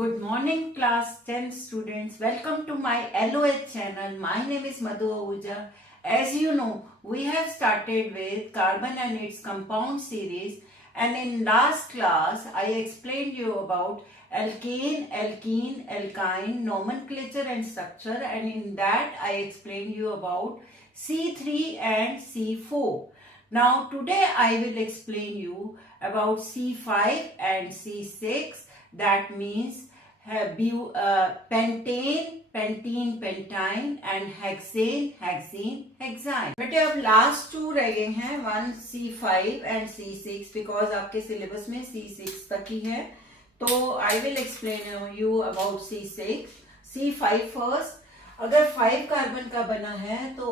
Good morning, class 10 students. Welcome to my LOH channel. My name is Madhu Ahuja. As you know, we have started with carbon and its compound series, and in last class, I explained you about alkane, alkene, alkyne, nomenclature and structure, and in that I explained you about C3 and C4. Now today I will explain you about C5 and C6. That means pentane, pentene, pentyne and hexane, hexene, hexyne. बेटे अब last to रह गए हैं 1 C5 and C6 because आपके syllabus में C6 तक ही है. तो I will explain you about C6. C5 first. अगर 5 कार्बन का बना है तो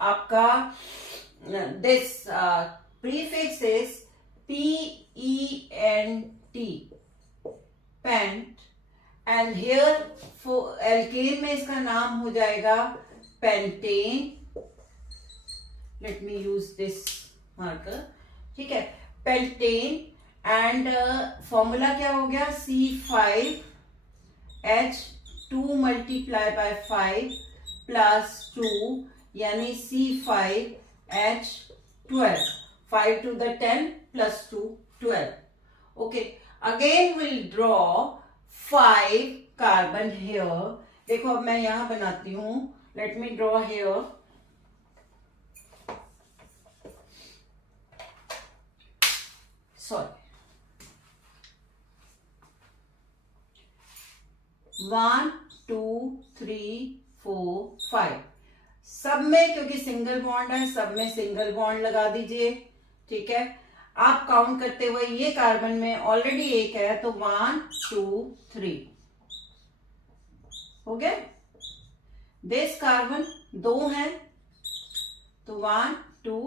आपका this prefix is PENT, pent, and here for alkane में इसका नाम हो जाएगा pentane. Let me use this marker. ठीक है, pentane and formula क्या हो गया? C5H2 multiply by 5 plus 2 यानी C5H12. 5 to the 10 plus 2, 12. Okay. Again we'll draw 5 carbon here. देखो अब मैं यहां बनाती हूं. Let me draw here. Sorry. 1, 2, 3, 4, 5. सब में क्योंकि सिंगल बॉन्ड है, सब में सिंगल बॉन्ड लगा दीजिए. ठीक है, आप काउंट करते हुए ये कार्बन में ऑलरेडी एक है तो 1, 2, 3 हो गया. दिस कार्बन 2 है तो 1, 2.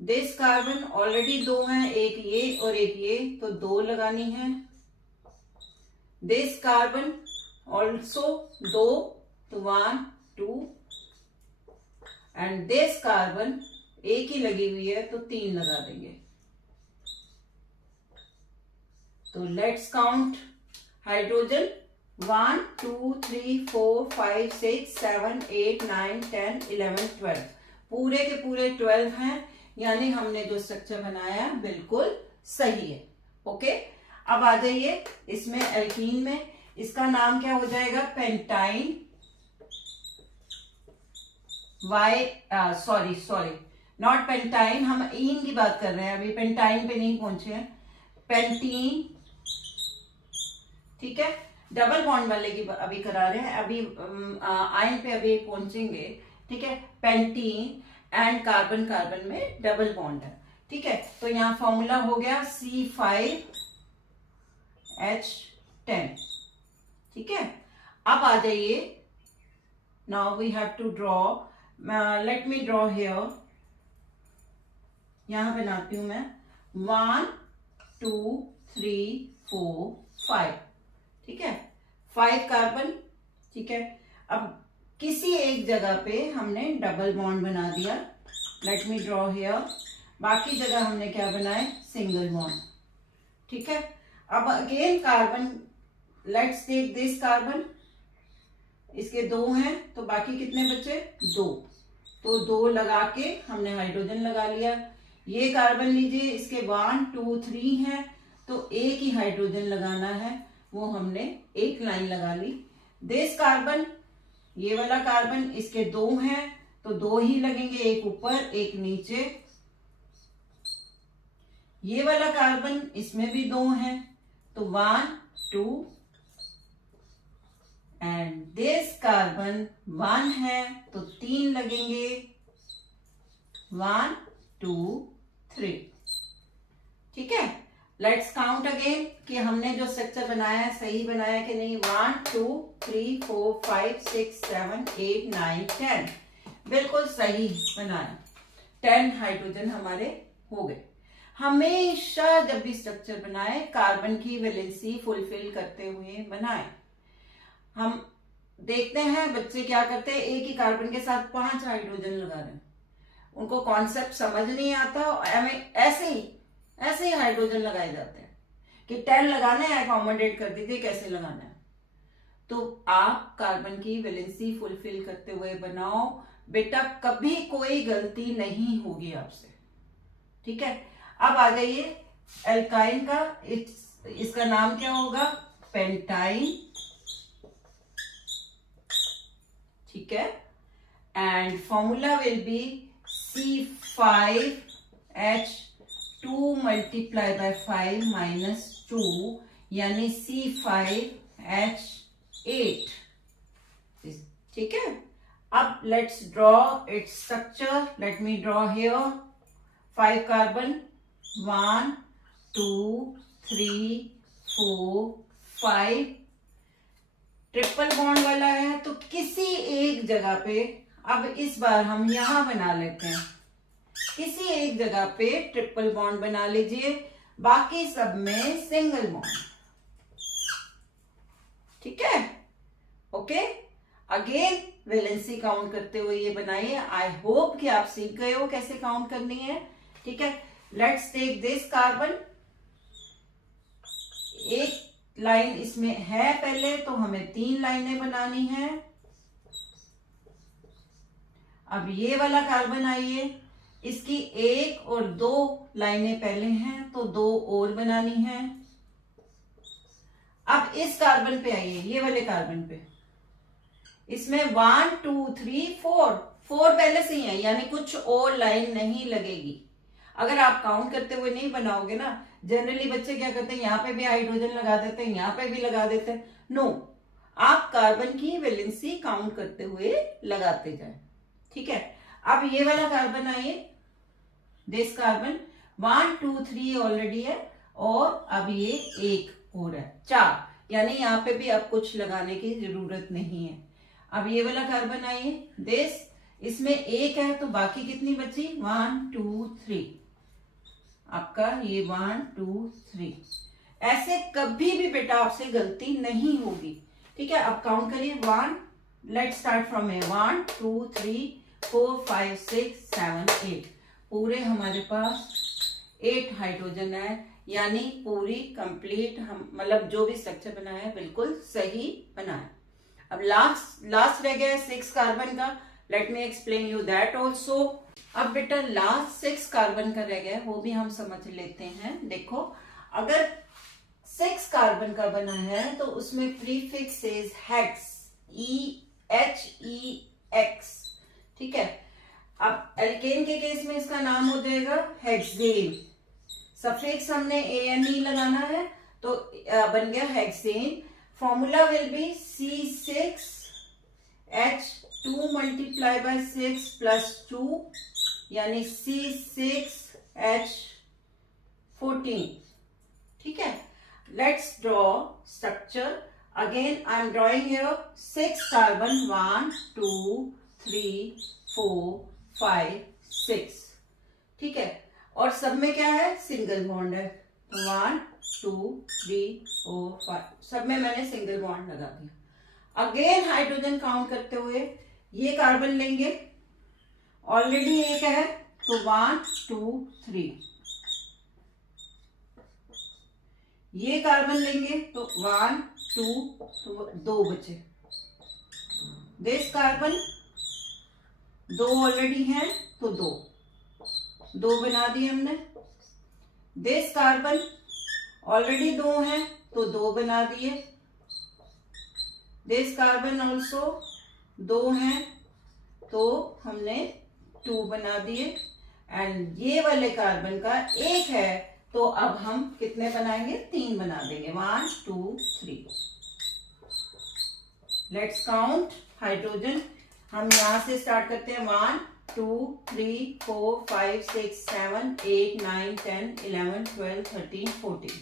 दिस कार्बन ऑलरेडी 2 है, एक ये और एक ये तो 2 लगानी है. दिस कार्बन ऑल्सो 2 तो 1, 2 एंड दिस कार्बन एक ही लगी हुई है तो 3 लगा देंगे. तो लेट्स काउंट हाइड्रोजन. 1, 2, 3, 4, 5, 6, 7, 8, 9, 10, 11, 12. पूरे के पूरे 12 हैं, यानी हमने जो स्ट्रक्चर बनाया बिल्कुल सही है. ओके, अब आ जाइए इसमें एल्कीन में. इसका नाम क्या हो जाएगा? पेंटाइन. सॉरी नॉट पेंटाइन, हम इन की बात कर रहे हैं, अभी पेंटाइन पे नहीं पहुंचे हैं. पेंटीन. ठीक है, डबल बॉन्ड वाले की अभी करा रहे हैं, अभी आयन पे अभी पहुंचेंगे. ठीक है, पेंटीन एंड कार्बन कार्बन में डबल बॉन्ड है. ठीक है, तो यहां फॉर्मूला हो गया C5H10. ठीक है, अब आ जाइए. Now we have to draw. Let me draw here. यहां बनाती हूं मैं 1, 2, 3, 4, 5. ठीक है, 5 कार्बन. ठीक है, अब किसी एक जगह पे हमने डबल बॉन्ड बना दिया. Let me draw here. बाकी जगह हमने क्या बनाए? Single bond. ठीक है, अब again carbon. Let's take this carbon. इसके 2 हैं तो बाकी कितने बचे? 2. तो 2 लगा के हमने हाइड्रोजन लगा लिया. ये कार्बन लीजिए, इसके 1, 2, 3 हैं तो एक ही हाइड्रोजन लगाना है, वो हमने एक लाइन लगा ली. दिस कार्बन, ये वाला कार्बन, इसके 2 हैं तो 2 ही लगेंगे, एक ऊपर एक नीचे. ये वाला कार्बन, इसमें भी 2 हैं तो 1, 2 एंड दिस कार्बन 1 है तो 3 लगेंगे. 1, 2, 3. ठीक है, लेट्स काउंट अगेन कि हमने जो स्ट्रक्चर बनाया है सही बनाया कि नहीं. 1, 2, 3, 4, 5, 6, 7, 8, 9, 10. बिल्कुल सही बनाया. 10 हाइड्रोजन हमारे हो गए. हमेशा जब भी स्ट्रक्चर बनाए कार्बन की वैलेंसी फुलफिल करते हुए बनाए. हम देखते हैं बच्चे क्या करते हैं, एक ही कार्बन के साथ 5 हाइड्रोजन लगा रहे हैं. उनको कॉन्सेप्ट समझ नहीं आता, ऐसे ही हाइड्रोजन लगाए जाते हैं. कि 10 लगाना है, अकोमोडेट कर दीजिए कैसे लगाना है। तो आप कार्बन की वैलेंसी फुलफिल करते हुए बनाओ बेटा, कभी कोई गलती नहीं होगी आपसे। ठीक है, अब आ जाइए एल्काइन का, इसका नाम क्या होगा, पेंटाइन। ठीक है, and formula will be C5H2 multiply by 5 minus 2 यानी C5H8। ठीक है, अब let's draw its structure. Late me draw here 5 carbon, 1 2 3 4 5। Triple bond वाला है तो किसी एक जगह पे, अब इस बार हम यहां बना लेते हैं, किसी एक जगह पे ट्रिपल बॉन्ड बना लीजिए, बाकी सब में सिंगल बॉन्ड। ठीक है, ओके। अगेन वैलेंसी काउंट करते हुए ये बनाइए। आई होप कि आप सीख गए हो कैसे काउंट करनी है। ठीक है, लेट्स टेक दिस कार्बन। एक लाइन इसमें है पहले, तो हमें 3 लाइनें बनानी है। अब ये वाला कार्बन आइए, इसकी 1 और 2 लाइनें पहले हैं, तो 2 और बनानी है। अब इस कार्बन पे आइए, ये वाले कार्बन पे, इसमें 1 2 3 4 पहले से ही है, यानी कुछ और लाइन नहीं लगेगी। अगर आप काउंट करते हुए नहीं बनाओगे ना, जनरली बच्चे क्या करते हैं, यहाँ पे भी हाइड्रोजन लगा देते हैं, यहाँ पे भी लगा देते हैं। नो, आप कार्बन की वैलेंसी काउंट करते हुए लगाते जाए। ठीक है, अब ये वाला कार्बन आइए, दिस कार्बन 1 2 3 ऑलरेडी है, और अब ये 1 और है, 4, यानी यहाँ पे भी अब कुछ लगाने की जरूरत नहीं है। अब ये वाला कार्बन आइए, दिस, इसमें 1 है, तो बाकी कितनी बची, 1 2 3, आपका ये 1 2 3। ऐसे कभी भी बेटा आपसे गलती नहीं होगी। ठीक है, अब काउंट करिए, 1, लेट स्टार्ट फ्रॉम ए, 1 2 3 4 5 6 7 8। पूरे हमारे पास 8 हाइड्रोजन है, यानी पूरी कंप्लीट, हम मतलब जो भी स्ट्रक्चर बनाया है बिल्कुल सही बनाया। अब लास्ट रह गया है 6 कार्बन का। Let me explain you that also. अब बेटा लास्ट 6 कार्बन का रह गया है, वो भी हम समझ लेते हैं। देखो, अगर 6 कार्बन का बना है तो उसमें प्रीफिक्स इज हेक्स, EHEX। ठीक है, अब एल्केन के केस में इसका नाम हो जाएगा हेक्सेन। सफिक्स हमने ANE लगाना है, तो बन गया hexane. Formula will be C6H2 multiply by 6 plus 2 यानी C6H14। ठीक है, let's draw structure. Again I am drawing here 6 carbon, 1 2 3 4 5 6। ठीक है, और सब में क्या है, सिंगल बॉन्ड है, 1 2 3 4 5, सब में मैंने सिंगल बॉन्ड लगा दिया। अगेन हाइड्रोजन काउंट करते हुए ये कार्बन लेंगे, ऑलरेडी 1 है, तो 1 2 3। ये कार्बन लेंगे तो 1 2, तो 2 बचे। दिस कार्बन 2 ऑलरेडी है, तो 2 बना दिए हमने। दिस कार्बन ऑलरेडी 2 है, तो 2 बना दिए। दिस कार्बन ऑल्सो 2 है, तो हमने 2 बना दिए। एंड ये वाले कार्बन का 1 है, तो अब हम कितने बनाएंगे, 3 बना देंगे, 1 2 3। Let's count hydrogen. हम यहां से स्टार्ट करते हैं, 1 2 3 4 5 6 7 8 9 10 11 12 13 14।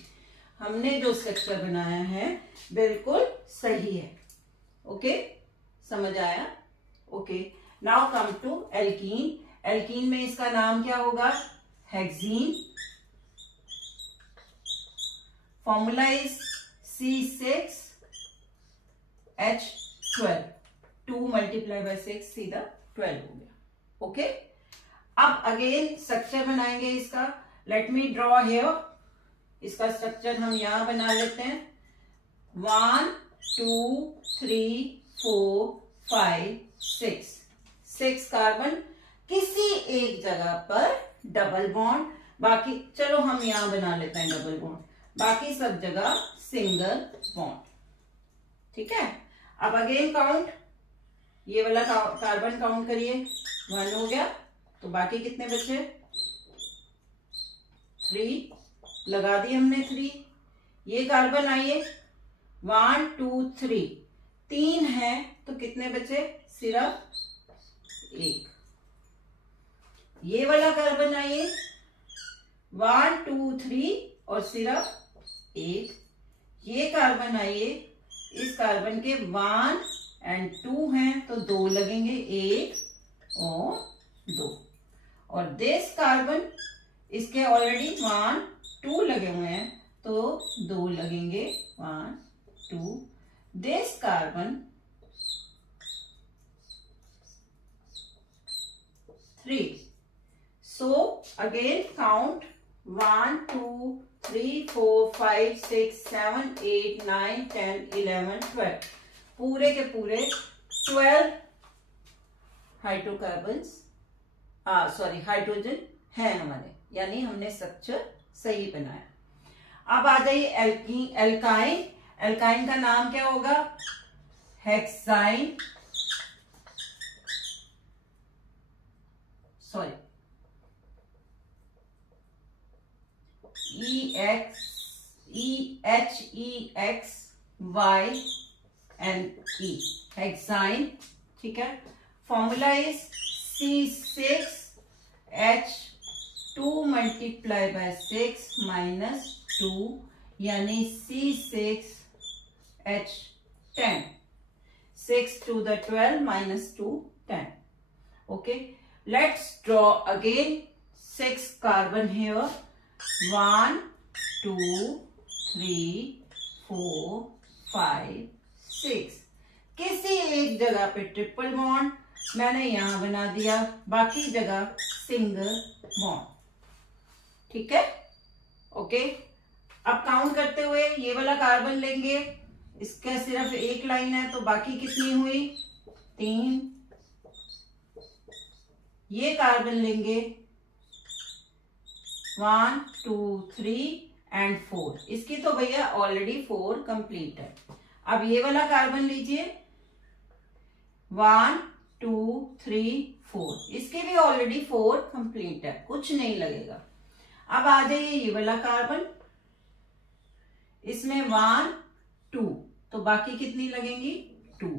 हमने जो स्ट्रक्चर बनाया है बिल्कुल सही है। ओके, समझ आया? Okay, now come to alkene. Alkene में इसका नाम क्या होगा, hexene. Formula is C6H12, 2 multiply by 6 सीधा 12 हो गया। ओके, अब अगेन स्ट्रक्चर बनाएंगे इसका। लेट मी ड्रॉ हियर इसका स्ट्रक्चर हम यहां बना लेते हैं। 1 2 3 4 5 6, 6 कार्बन, किसी एक जगह पर डबल बॉन्ड, बाकी चलो हम यहां बना लेते हैं डबल बॉन्ड, बाकी सब जगह सिंगल बॉन्ड। ठीक है, अब अगेन काउंट, ये वाला कार्बन काउंट करिए, 1 हो गया, तो बाकी कितने बचे? 3 लगा दिए हमने 3। ये कार्बन आइए, 1 2 3, 3 है तो कितने बचे? सिर्फ 1। ये वाला कार्बन आइए, 1 2 3 और सिर्फ 1। ये कार्बन आइए, इस कार्बन के 1 और 2 हैं तो 2 लगेंगे, 1 और 2। और दिस कार्बन, इसके ऑलरेडी 1 2 लगे हुए हैं तो 2 लगेंगे, 1 2। This carbon 3। So again count 1 2 3 4 5 6 7 8 9 10 11 12, पूरे के पूरे 12 हाइड्रोकार्बन्स, सॉरी हाइड्रोजन है हमारे, यानी हमने स्ट्रक्चर सही बनाया। अब आ जाइए एल्काइन। एल्काइन का नाम क्या होगा? Hexyne, sorry HEXYNE, hexyne. ठीक है, formula is C6H2 multiply by 6 minus 2, यानी C6H10, 6 to the 12 minus 2 10. Okay, let's draw again 6 carbon here, 1 2 3 4 5 6। किसी एक जगह पे ट्रिपल बॉन्ड मैंने यहां बना दिया, बाकी जगह सिंगल बॉन्ड। ठीक है, ओके। अब काउंट करते हुए ये वाला कार्बन लेंगे, इसका सिर्फ एक लाइन है तो बाकी कितनी हुई? 3। ये कार्बन लेंगे, 1 2 3 एंड 4, इसकी तो भैया ऑलरेडी 4 कंप्लीट है। अब ये वाला कार्बन लीजिए, 1 2 3 4, इसके भी ऑलरेडी 4 कंप्लीट है, कुछ नहीं लगेगा। अब आ जाइए ये वाला कार्बन, इसमें 1 2, तो बाकी कितनी लगेंगी? 2।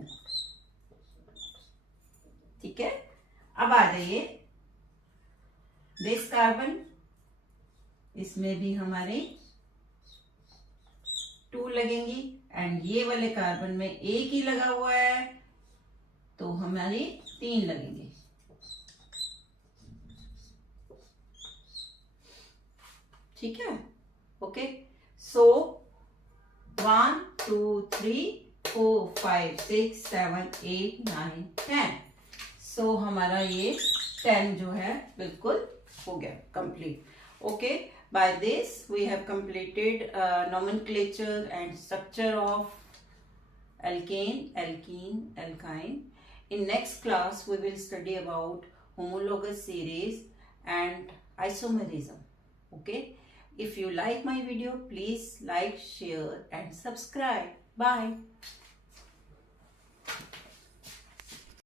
ठीक है, अब आ जाइए दिस कार्बन, इसमें भी हमारे 2 लगेंगी, एंड ये वाले कार्बन में एक ही लगा हुआ है तो हमारे 3 लगेंगे। ठीक है, ओके। सो 1 2 3 4 5 6 7 8 9 10, सो हमारा ये 10 जो है बिल्कुल हो गया complete. Okay, by this we have completed nomenclature and structure of alkane, alkene, alkyne. In next class we will study about homologous series and isomerism. Okay, if you like my video, please like, share and subscribe. Bye.